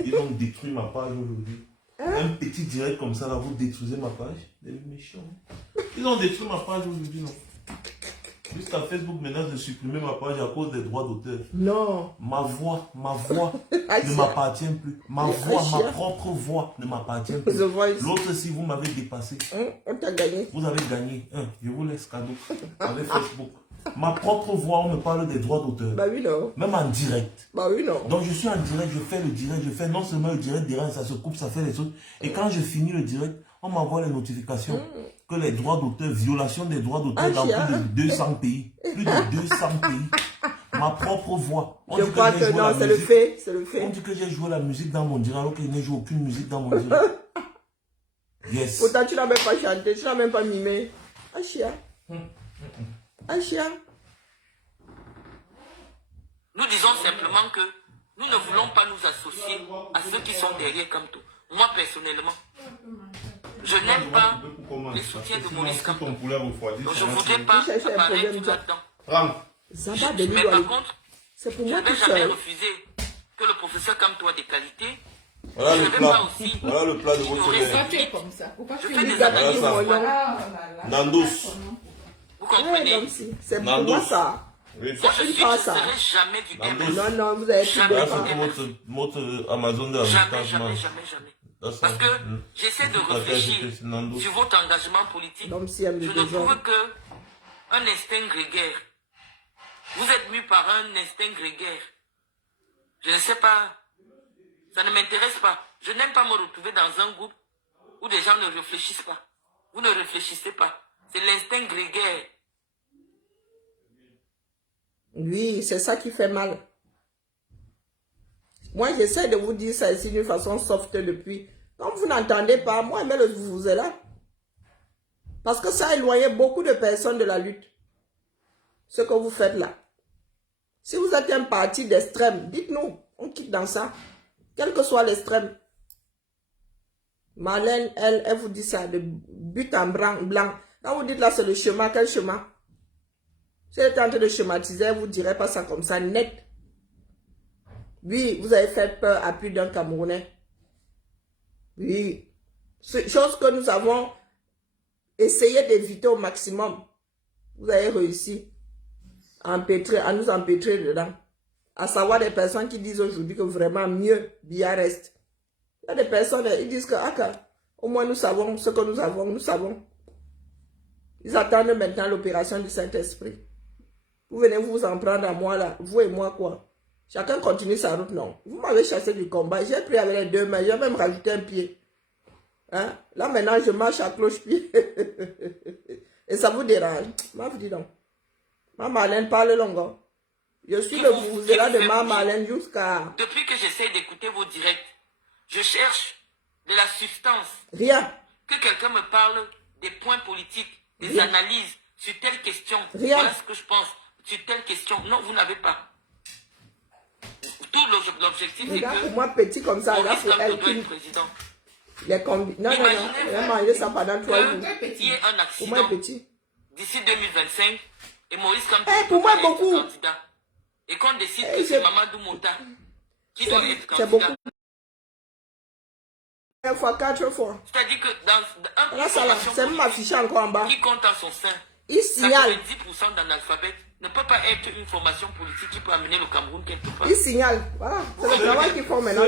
Ils ont détruit ma page aujourd'hui. Un petit direct comme ça, là, vous détruisez ma page. Les méchants. Ils ont détruit ma page aujourd'hui, non? Jusqu'à Facebook menace de supprimer ma page à cause des droits d'auteur. Non. Ma voix ne m'appartient plus. Ma voix, ma propre voix ne m'appartient plus. L'autre, si vous m'avez dépassé, on t'a gagné. Vous avez gagné. Je vous laisse cadeau avec Facebook. Ma propre voix, on me parle des droits d'auteur. Bah oui, non. Même en direct. Bah oui, non. Donc je suis en direct, je fais le direct, je fais non seulement le direct derrière, ça se coupe, ça fait les choses. Et quand je finis le direct, on m'envoie les notifications que les droits d'auteur, violation des droits d'auteur dans plus de 200 pays. Plus de 200 pays. Ma propre voix. Je crois que non, c'est le fait, c'est le fait. On dit que j'ai joué la musique dans mon direct alors que je n'ai joué aucune musique dans mon direct. Yes. Pourtant, tu n'as même pas chanté, tu n'as même pas mimé. Achia. Achia. Nous disons simplement que nous ne voulons pas nous associer à ceux qui sont derrière Kamto. Moi, personnellement, je n'aime pas les soutiens de Maurice Kamto. Donc, je ne voudrais pas apparaître là-dedans. Mais par contre, c'est pour je moi ne vais tout jamais seul. refuser que le professeur Kamto a des qualités. Voilà Je le ne vais plat. pas aussi Voilà le plat de votre ignorer semaine. ses limites. Comme ça. Pourquoi Je tu fais dis des ça? analyses. Nandos. Vous Ouais, comprenez? donc c'est pour Nandos. moi ça. Oui. Moi, je une suis, je ne ça. serai jamais du Nandos. MS. Non, non, vous avez tout Jamais. Là, bien. c'est pour votre Amazon de Jamais, jamais, jamais. Parce que j'essaie de réfléchir sur votre engagement politique. Donc, si elle Je me ne désordre. trouve que un instinct grégaire. Vous êtes mu par un instinct grégaire. Je ne sais pas. Ça ne m'intéresse pas. Je n'aime pas me retrouver dans un groupe où des gens ne réfléchissent pas. Vous ne réfléchissez pas. C'est l'instinct grégaire. Oui, c'est ça qui fait mal. Moi, j'essaie de vous dire ça ici d'une façon soft depuis. Comme vous n'entendez pas, moi, mais vous êtes là. Parce que ça a éloigné beaucoup de personnes de la lutte. Ce que vous faites là. Si vous êtes un parti d'extrême, dites-nous, on quitte dans ça. Quel que soit l'extrême. Marlène, elle vous dit ça, de but en blanc. Quand vous dites là, c'est le chemin, quel chemin? Si elle est en train de schématiser, elle ne vous dirait pas ça comme ça, net. Oui, vous avez fait peur à plus d'un Camerounais. Oui. C'est chose que nous avons essayé d'éviter au maximum. Vous avez réussi à nous empêtrer dedans. À savoir des personnes qui disent aujourd'hui que vraiment mieux, bien reste. Il y a des personnes, ils disent que au moins nous savons ce que nous avons, nous savons. Ils attendent maintenant l'opération du Saint-Esprit. Vous venez vous en prendre à moi là, vous et moi quoi. Chacun continue sa route, non. Vous m'avez chassé du combat, j'ai pris avec les deux mains, j'ai même rajouté un pied. Hein? Là maintenant je marche à cloche-pied. Et ça vous dérange. Ma vous dis donc. Ma Marlène parle longuement. Je suis le vous-là de ma Marlène jusqu'à... Depuis que j'essaie d'écouter vos directs, je cherche de la substance. Rien. Que quelqu'un me parle des points politiques, des analyses sur telle question. Rien. Voilà ce que je pense sur telle question. Non, vous n'avez pas. Tout l'objectif, c'est Regarde, que pour moi, petit comme ça, là, Maurice c'est Kamto elle doit qui... être président. Les combis. Non, non, non. Il a mangé ça pendant 3 jours. Il y a un Pour moi, accident petit. d'ici 2025 et Maurice Kamto Pour moi, peut beaucoup. être candidat. Et qu'on décide que c'est c'est Mamadou Mota qui doit être C'est candidat. beaucoup. Une fois, 4 fois. C'est-à-dire que dans Là, ça là, c'est même affiché encore en bas. qui compte en son sein, Il signale. 90% d'analphabètes ne peut pas être une formation politique qui peut amener le Cameroun quelque part. Il signale. Voilà. C'est le travail qu'ils font maintenant.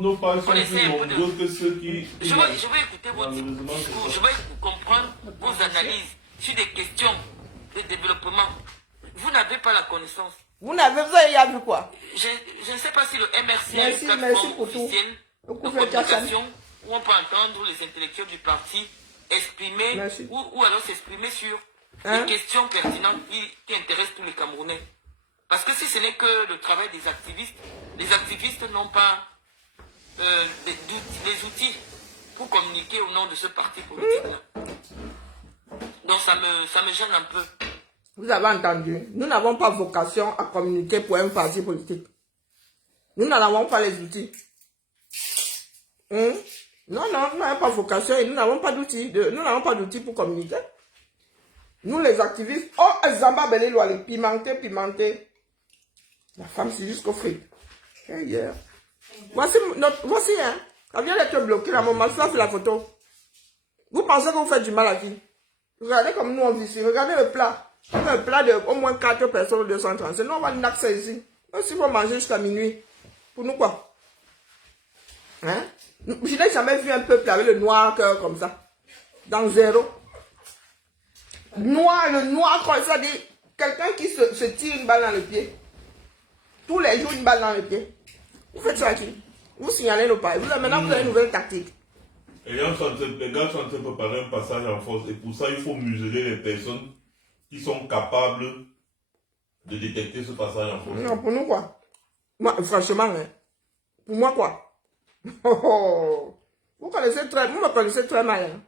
Nos pages sont plus nombreux que ceux qui... Je vais écouter votre discours, je vais comprendre vos analyses sur des questions de développement. Vous n'avez pas la connaissance. Vous avez vu quoi? Je ne sais pas si le MRC a Merci, une merci plateforme pour tout. officielle de communication où on peut entendre les intellectuels du parti exprimer ou alors s'exprimer sur les questions pertinentes qui intéressent tous les Camerounais. Parce que si ce n'est que le travail des activistes n'ont pas les outils pour communiquer au nom de ce parti politique-là. Donc ça me gêne un peu. Vous avez entendu, nous n'avons pas vocation à communiquer pour un parti politique. Nous n'avons pas les outils. Non, non, nous n'avons pas vocation et nous n'avons pas d'outils. Nous n'avons pas d'outils pour communiquer. Nous, les activistes, oh, Zamba Belelo, les pimentés. La femme, c'est jusqu'au fric. Yeah. Voici, hein. Ça vient d'être bloqué là, mon master fait la photo. Vous pensez que vous faites du mal à qui? Regardez comme nous on vit ici. Regardez le plat. Un plat de au moins 4 personnes ou 230. Sinon, on va l'accès ici. S'il faut manger jusqu'à minuit. Pour nous, quoi? Hein? Je n'ai jamais vu un peuple avec le noir cœur comme ça. Dans zéro. Noir, le noir, comme ça, dit quelqu'un qui se tire une balle dans le pied. Tous les jours, une balle dans le pied. Vous faites ça à qui? Vous signalez nos pailles. Maintenant, vous avez une nouvelle tactique. Les gars sont en train de préparer un passage en force. Et pour ça, il faut museler les personnes qui sont capables de détecter ce passage en force. Non, pour nous, quoi? Moi, franchement, hein, pour moi, quoi? Vous me connaissez très mal. Hein.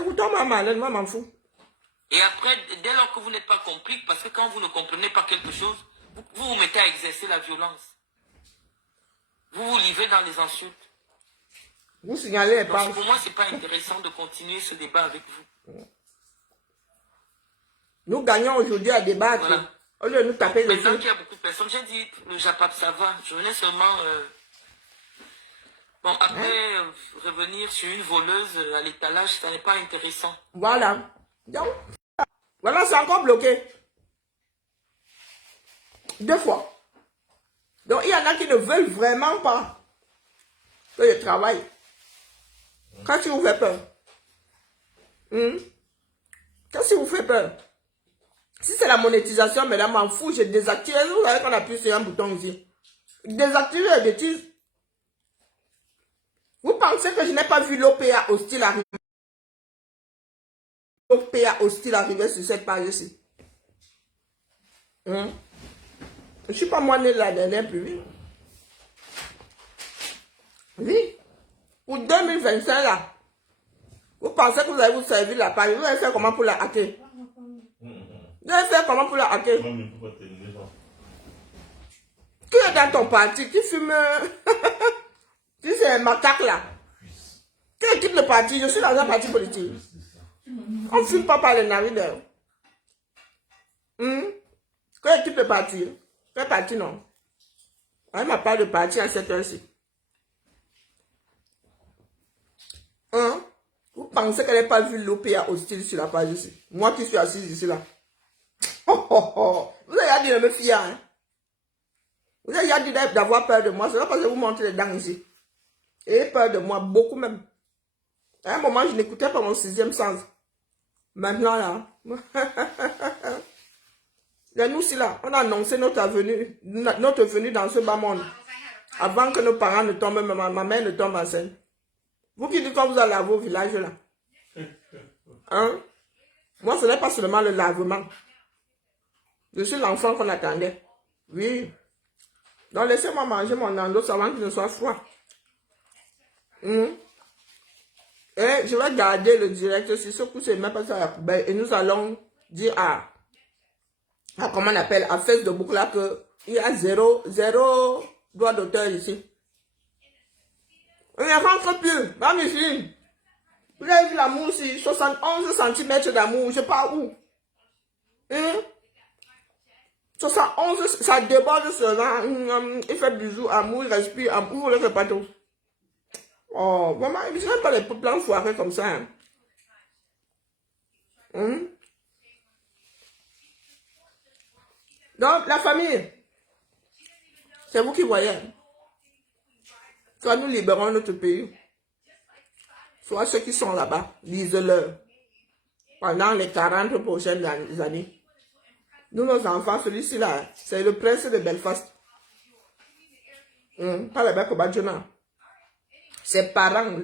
Écoutez-moi, Marlène, moi, m'en fous. Et après, dès lors que vous n'êtes pas compris, parce que quand vous ne comprenez pas quelque chose, vous vous mettez à exercer la violence. Vous vous livrez dans les insultes. Vous signalez les pages. Pour moi, ce n'est pas intéressant de continuer ce débat avec vous. Nous gagnons aujourd'hui à débattre. Voilà. Au lieu de nous taper dessus. Maintenant qu'il y a beaucoup de personnes, j'ai dit, le Japap, ça va. Je venais seulement... Bon, après, revenir sur une voleuse à l'étalage, ça n'est pas intéressant. Voilà. Donc, voilà, c'est encore bloqué. 2 fois. Donc, il y en a qui ne veulent vraiment pas que je travaille. Quand tu vous fais peur. Qu'est-ce qui vous fait peur? Si c'est la monétisation, mesdames, m'en fous, je désactive. Vous savez qu'on appuie sur un bouton ici. Désactiver les bêtises. Vous pensez que je n'ai pas vu l'OPA hostile arriver? L'OPA hostile arriver sur cette page ici. Je ne suis pas moi né la dernière pluie. Oui. Pour 2025 là. Vous pensez que vous allez vous servir la page. Vous allez faire comment pour la hacker? Vous allez faire comment pour la hacker? Qui est dans ton parti? Qui fume? Si c'est un macaque là. Qui quitte le parti? Je suis dans un parti politique. On ne fume pas par les narines. Qui quitte le parti? Quel parti non? Elle m'a pas de parti à cette heure-ci. Vous pensez qu'elle n'a pas vu l'OPA hostile sur la page ici? Moi qui suis assise ici là. Vous avez dit de me fier. Hein? Vous avez dit d'avoir peur de moi. C'est là parce que vous montrez les dents ici. Et peur de moi, beaucoup même. À un moment, je n'écoutais pas mon 6e sens. Maintenant là. Et nous, si là, on a annoncé notre venue dans ce bas monde. Avant que nos parents ne tombent, ma mère ne tombe enceinte. Vous qui dites quand vous allez laver au village là. Hein? Moi, ce n'est pas seulement le lavement. Je suis l'enfant qu'on attendait. Oui. Donc, laissez-moi manger mon endos avant qu'il ne soit froid. Et je vais garder le direct sur ce coup, c'est même pas ça à la poubelle. Et nous allons dire à comment on appelle, à Fesse de Boucla que il y a zéro droit d'auteur ici. Il y ne rentre plus. Va, mes filles. Vous avez vu l'amour aussi, 71 cm d'amour, je pars où? 71, ça déborde cela. Il fait bisous, amour, il respire, amour, vous voulez que pas tout. Oh, vraiment, je n'aime pas les plans foirés comme ça. Donc, la famille, c'est vous qui voyez. Soit nous libérons notre pays, soit ceux qui sont là-bas, lisez-leur. Pendant les 40 prochaines années. Nous, nos enfants, celui-ci là, c'est le prince de Belfast. Pas le bec au Badjona. Ses parents,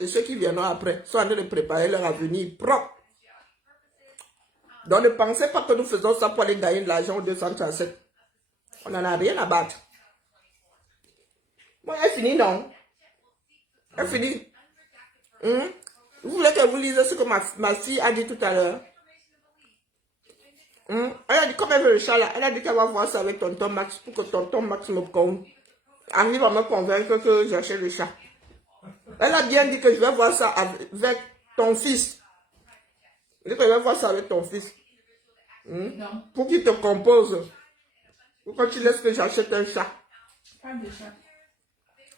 et ceux qui viendront après, sont en train de préparer leur avenir propre. Donc ne pensez pas que nous faisons ça pour aller gagner de l'argent au 237. On n'en a rien à battre. Bon, elle finit, non? Elle finit. Vous voulez que vous lisez ce que ma fille a dit tout à l'heure? Elle a dit, comme elle veut le chat là, elle a dit qu'elle va voir ça avec tonton Max pour que tonton Max arrive à me convaincre que j'achète le chat. Elle a bien dit que je vais voir ça avec ton fils. Elle dit que je vais voir ça avec ton fils. Pour qu'il te compose. Pour que tu laisses que j'achète un chat. Pas de chat.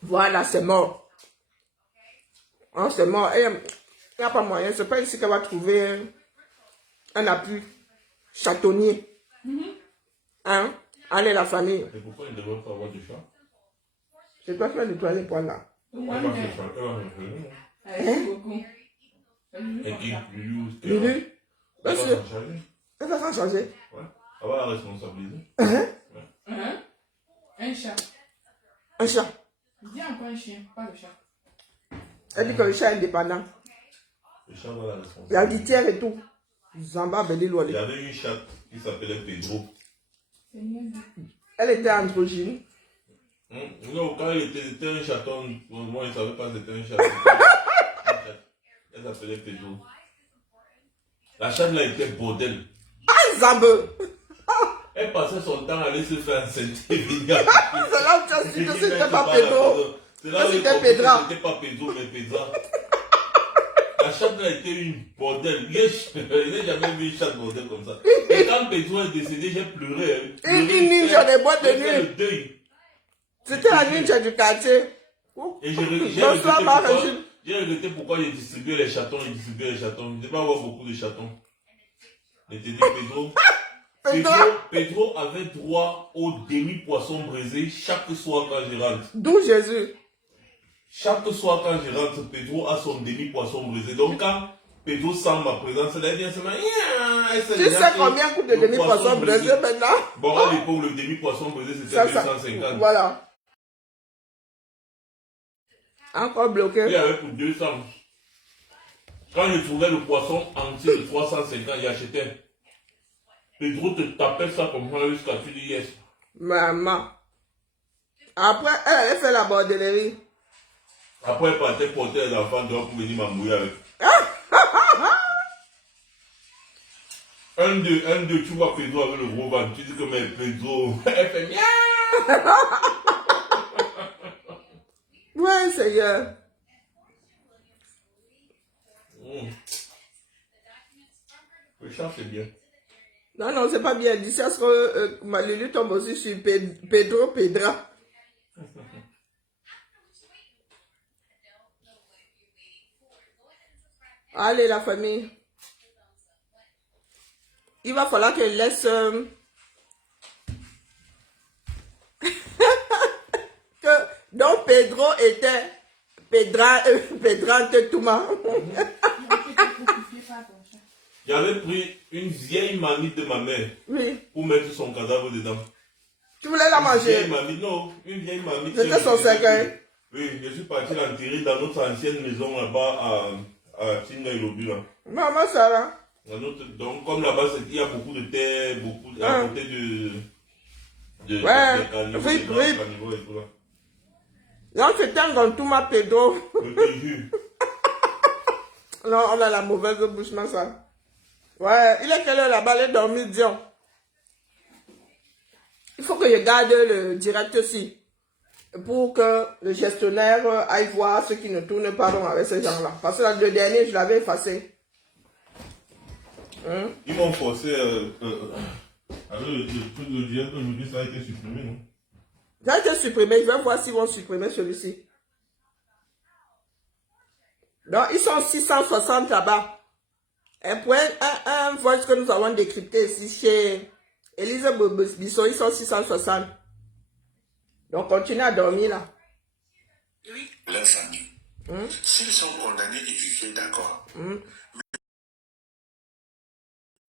Voilà, c'est mort. C'est mort. Il n'y a pas moyen. C'est pas ici qu'elle va trouver un appui châtonnier. Allez, la famille. Et pourquoi il ne devrait pas avoir de chat? C'est toi qui vas nettoyer les poils là. Merci beaucoup. Et qui? Lulu, Elle va monsieur, s'en charger. elle va s'en changer. Ouais. Elle va la responsabiliser. Un chat. Un chat. Dis encore un chien, pas le chat. Elle dit que le chat est indépendant. Le chat va la La responsabiliser. litière et tout. Zamba, Il y Belilouali. avait une chatte qui s'appelait Pedro. C'est mieux. Elle était androgyne. Non, quand c'était un chaton, moi je ne savais pas que c'était un chat. Elle s'appelait Pedro. La chatte là était bordel. Ah, Zambe! Elle passait son temps à aller se faire enceinte. C'est là où tu as su que c'était pas Pedro. C'est là où C'était j'ai compris que Pedra. c'était pas Pedro, mais Pedra. La chatte là était une bordel. Je n'ai jamais vu une chatte bordel comme ça. Et quand Pedro est décédé, j'ai pleuré. Une ninja des boîtes de J'ai fait nuit. le deuil. C'était la ninja du quartier. Et j'ai Bonsoir, ma Régine. regretté pourquoi j'ai distribué les chatons. Je ne devais pas avoir beaucoup de chatons. Je te dis, Pedro avait droit au demi-poisson braisé chaque soir quand je rentre. D'où Jésus. Chaque soir quand je rentre, Pedro a son demi-poisson braisé. Donc quand Pedro sent ma présence, elle vient se mettre. Tu sais combien coûte le demi-poisson braisé maintenant? Bon, à l'époque, le demi-poisson braisé, c'était 250. Voilà. Encore bloqué. Il y avait pour 200. Quand je trouvais le poisson entier de 350, j'achetais. Pedro te tapait ça comme ça jusqu'à tu dis yes. Maman. Après, elle allait faire la bordellerie. Après, elle partait porter les enfants dehors pour venir m'embrouiller avec. Un, deux, tu vois Pedro avec le gros ventre. Tu dis que mais Pedro, elle fait miaou. Ouais, Seigneur. Le chat, c'est bien. Non, non, c'est pas bien. D'ici à ce que ma Lulu tombe aussi sur Pedro Pedra. Allez, la famille. Il va falloir qu'elle laisse... Donc Pedro était Pedrante Touma. J'avais pris une vieille mamie de ma mère Oui. pour mettre son cadavre dedans. Tu voulais la manger? Une vieille mamie, non, une vieille mamie. C'était son cercueil. Oui, je suis parti l'enterrer dans notre ancienne maison là-bas à Tinga-Ilobu là. Maman, ça va. Donc comme là-bas, il y a beaucoup de terre, beaucoup à côté de ouais, caniveau et tout là. Donc c'était un gantouma Pedro. Je te jure. Non, on a la mauvaise bouche, ça. Ouais, il est quelle heure là-bas, il est dormi, Dion. Il faut que je garde le direct aussi. pour que le gestionnaire aille voir ceux qui ne tournent pas rond avec ces gens-là. Parce que le dernier, je l'avais effacé. Ils m'ont forcé avec le truc de direct aujourd'hui, ça a été supprimé, non? Ça a été supprimé. Je vais voir s'ils vont supprimer celui-ci. Donc, ils sont 660 là-bas. Un voice que nous avons décrypté ici chez Elise Bissot, ils sont 660. Donc, continuez à dormir là. Oui. Leur famille. S'ils sont condamnés et jugés, d'accord.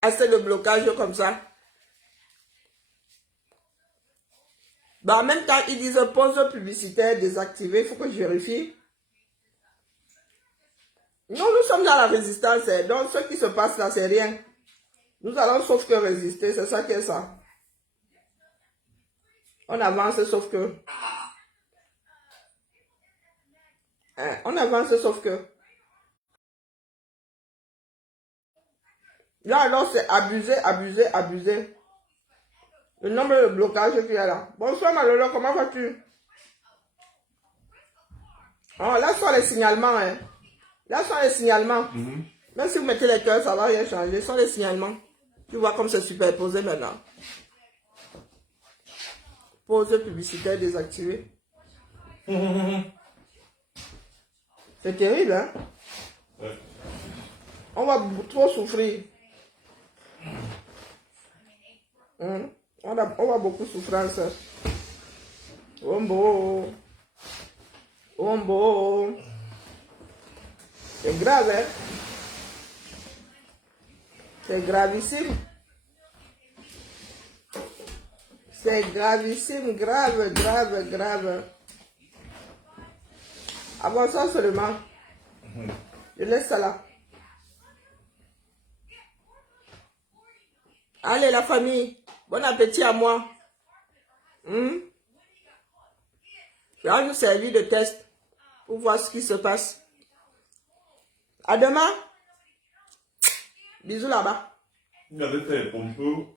Ah, c'est le blocage comme ça. Bah, en même temps, ils disent pause publicitaire désactivée. Il faut que je vérifie. Non, nous sommes dans la résistance. Donc, ce qui se passe là, c'est rien. Nous allons sauf que résister. C'est ça qui est ça. On avance sauf que. On avance sauf que. Là, alors, c'est abusé, abusé, abusé. Le nombre de blocages qu'il y a là. Bonsoir, Malolo, comment vas-tu? Oh, là sont les signalements. Hein. Là sont les signalements. Même si vous mettez les cœurs, ça va rien changer. Ce sont les signalements. Tu vois comme c'est superposé maintenant. Pause publicitaire désactivée. C'est terrible, hein? Ouais. On va trop souffrir. On va beaucoup souffrance. Ombo. Ombo. C'est grave, hein? C'est gravissime. C'est gravissime, grave, grave, grave. Avançons seulement. Je laisse ça là. Allez, la famille. Bon appétit à moi. Je vais nous servir de test pour voir ce qui se passe. À demain. Bisous là-bas. Il avait fait un complot.